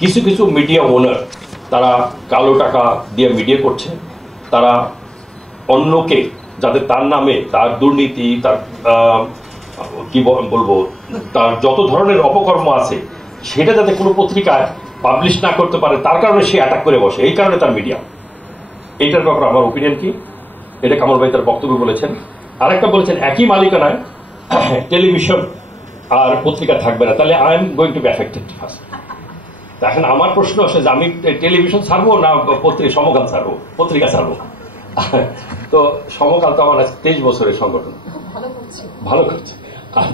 কিছু কিছু মিডিয়া ওনার তারা কালো টাকা দিয়ে মিডিয়া করছে, তারা অন্যকে যাদের তার নামে তার দুর্নীতি, তার কি বলবো, তার যত ধরনের অপকর্ম আছে সেটা যাতে কোনো পত্রিকায় পাবলিশ না করতে পারে তার কারণে সে অ্যাটাক করে বসে, এই কারণে তার মিডিয়া। এইটার ব্যাপারে আমার ওপিনিয়ন কি, এটা কামাল ভাই তার বক্তব্য বলেছেন। আরেকটা বলেছেন একই মালিকানায় টেলিভিশন আর পত্রিকা থাকবে না, তাহলে I am going to be affected first. এখন আমার প্রশ্ন আসে যে আমি টেলিভিশন ছাড়বো না সমকাল ছাড়বো, পত্রিকা ছাড়বো। তো সমকাল তো আমার 23 বছরের সংগঠন, ভালো করছে, আর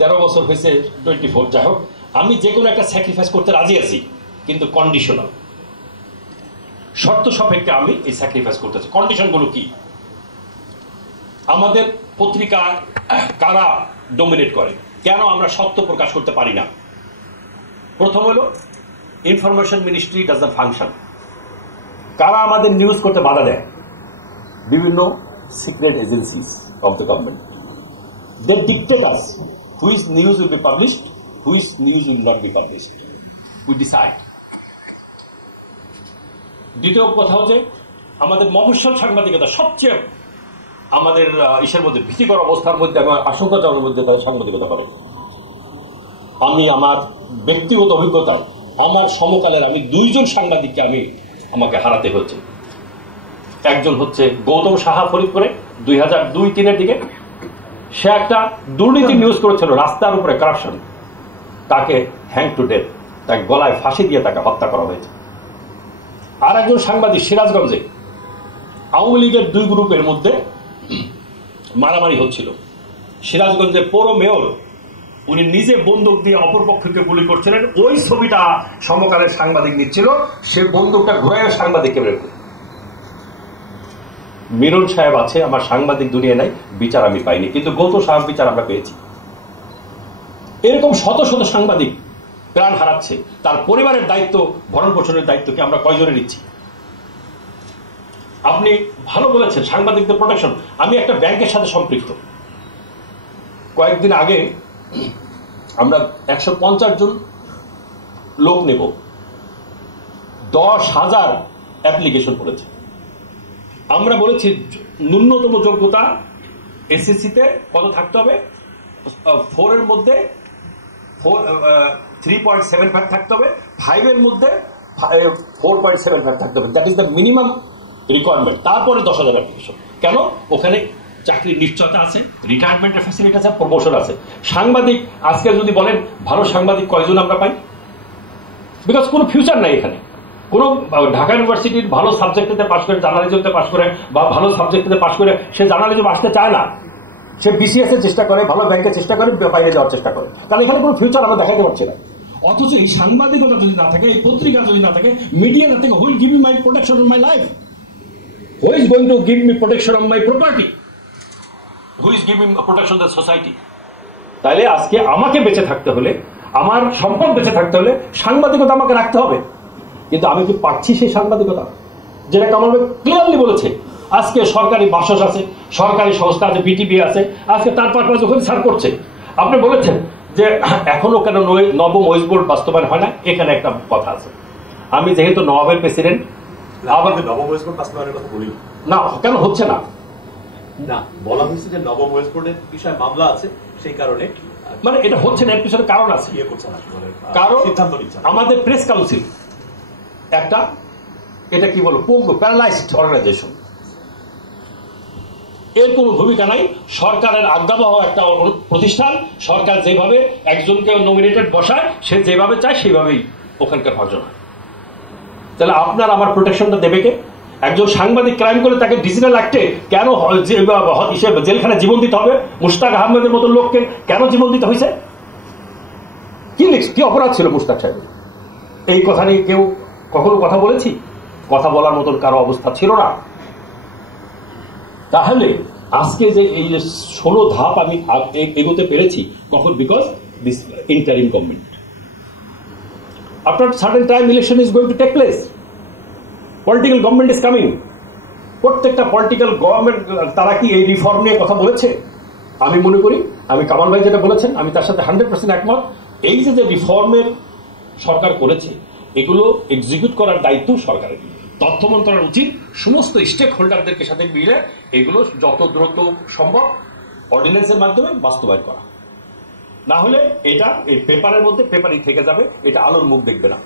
13 বছর হয়েছে 24। যাই হোক, আমি যে কোনো একটা স্যাক্রিফাইস করতে রাজি আছি, কিন্তু কন্ডিশনাল, শর্ত সাপেক্ষে আমি এই স্যাক্রিফাইস করতেছি। কন্ডিশনগুলো কি? আমাদের পত্রিকা কারা ডমিনেট করে, কেন আমরা সত্য প্রকাশ করতে পারি না? প্রথম হলো information ministry does not function. কারা আমাদের নিউজ করতে বাধা দেয়? বিভিন্ন secret agencies of the government. They dictate us whose news will be published, whose news will not be published. We decide. দ্বিতীয় কথা হচ্ছে আমাদের মফস্বল সাংবাদিকতা সবচেয়ে আমাদের ইসের মধ্যে ভীতিকর অবস্থার মধ্যে এবং আশঙ্কাজনকের মধ্যে সাংবাদিকতা করে। আমি আমার ব্যক্তিগত অভিজ্ঞতায় আমার সমকালের আমি 2 জন সাংবাদিককে আমাকে হারাতে হচ্ছে। একজন হচ্ছে গৌতম সাহা, ফরিদপুরে 2002-03 দিকে সে একটা দুর্নীতি নিউজ করেছিল, রাস্তার উপরে কারাপশন, তাকে হ্যাং টু ডেথ, তাকে গলায় ফাঁসি দিয়ে তাকে হত্যা করা হয়েছে। আর একজন সাংবাদিক সিরাজগঞ্জে আওয়ামী লীগের 2 গ্রুপের মধ্যে মারামারি হচ্ছিল। সিরাজগঞ্জে পৌর মেয়র উনি নিজে বন্দুক দিয়ে অপরপক্ষকে গুলি করছিলেন, ওই ছবিটা সমকালের সাংবাদিক নিচ্ছিল, সে বন্দুকটা ঘুরে সাংবাদিককে বের করে। মিরন সাহেব আছে, আমার সাংবাদিক দুনিয়া নাই, বিচার আমি পাইনি, কিন্তু গৌতম সাহেব বিচার আমরা পেয়েছি। এরকম শত শত সাংবাদিক প্রাণ হারাচ্ছে, তার পরিবারের দায়িত্ব, ভরণ পোষণের দায়িত্বকে আমরা কয়জনে নিচ্ছি? আপনি ভালো বলেছেন সাংবাদিকদের প্রোটেকশন। আমি একটা ব্যাংকের সাথে সম্পৃক্ত। কয়েকদিন আগে আমরা 150 জন লোক নেব, 10,000 অ্যাপ্লিকেশন করেছে। আমরা বলেছি ন্যূনতম যোগ্যতা এসএসসিতে কত থাকতে হবে? 4 এর মধ্যে 3.75 থাকতে হবে, 5 এর মধ্যে 4.75 থাকতে হবে। That is the minimum requirement. তারপরে 10,000 অ্যাপ্লিকেশন। কেন? ওখানে চাকরির নিশ্চয়তা আছে, রিটায়ারমেন্টের ফ্যাসিলিটি আছে, প্রমোশন আছে। সাংবাদিক আজকে যদি বলেন ভালো সাংবাদিক কয়জন আমরা পাই? বিকজ কোনো ফিউচার নাই এখানে। কোনো ঢাকা ইউনিভার্সিটির ভালো সাবজেক্টে পাশ করে, জার্নালিজমতে পাশ করে বা ভালো সাবজেক্টে পাশ করে সে জার্নালিজম আসতে চায় না, সে বিসিএস এর চেষ্টা করে, ভালো ব্যাংকের চেষ্টা করে, বাইরে যাওয়ার চেষ্টা করে। তাহলে এখানে কোনো ফিউচার আমরা দেখাতে পারছি না। অথচ এই সাংবাদিকতা যদি না থাকে, এই পত্রিকা যদি না থাকে, মিডিয়া না থাকে, who will give me my protection of my life? Who is going to give me protection of my property? Who is giving protection the society? তাহলে আজকে আমাকে বেঁচে থাকতে হলে, আমার সম্পদ বেঁচে থাকতে হলে সাংবাদিকতা আমাকে রাখতে হবে। কিন্তু আমি কি পাচ্ছি সেই সাংবাদিকতা? যেটা কামাল ভাই ক্লিয়ারলি বলেছে, আজকে সরকারি বাসস আছে, সরকারি সংস্থা আছে, বিটিভি আছে, আজকে তার পারপাস ওখানে ছাড় করছে। আপনি বলেছেন যে এখনো কেন নবম ওয়েজ বোর্ড বাস্তবায়ন হয় না, এখানে একটা কথা আছে। আমি যেহেতু নবাবের প্রেসিডেন্ট, নবম ওয়েজ বোর্ড বাস্তবায়নের কথা বলি না, কেন হচ্ছে না? না, বলা হয়েছে যে নবম ওয়েজ বোর্ডের বিষয়ে মামলা আছে, সেই কারণে মানে এটা হচ্ছে না, এর পিছনে কারণ আছে। কারণ আমাদের প্রেস কাউন্সিল একটা, এটা কি বলবো, পঙ্গু প্যারালাইজড অর্গানাইজেশন, এর কোনো ভূমিকা নাই। সরকারের আজ্ঞাবহ একটা প্রতিষ্ঠান, সরকার যেভাবে একজনকে নমিনেটেড বসায়, সে যেভাবে চায় সেভাবেই ওখানকার ভাজন হয়। তাহলে আপনার আমার প্রোটেকশনটা দেবে কে? একজন সাংবাদিক ক্রাইম করলে তাকে ডিজিটাল অ্যাক্টে কেন জেলখানে জীবন দিতে হবে? মুশতাক আহমেদের মতো লোককে কেন জীবন দিতে হয়েছে? কি অপরাধ ছিল মুশতাক সাহেব? এই কথা নিয়ে কেউ কখনো কথা বলেছি? কথা বলার মতন কারো অবস্থা ছিল না। তাহলে আজকে যে এই 16 ধাপ আমি এগোতে পেরেছি, কখন? Because this interim government. After certain time election is going to take place, political government is coming. প্রত্যেকটা পলিটিক্যাল গভর্নমেন্ট তারা কি এই রিফর্ম নিয়ে কথা বলেছে? আমি মনে করি, আমি কামাল ভাই যেটা বলেছেন আমি তার সাথে 100% একমত। এই যে রিফর্মের সরকার করেছে, এগুলো এক্সিকিউট করার দায়িত্ব সরকারের। তথ্য মন্ত্রণালয় উচিত সমস্ত স্টেক হোল্ডারদেরকে সাথে মিলে এগুলো যত দ্রুত সম্ভব অর্ডিন্যান্সের মাধ্যমে বাস্তবায়ন করা। না হলে এটা এই পেপারের মধ্যে পেপারই থেকে যাবে, এটা আলোর মুখ দেখবে না।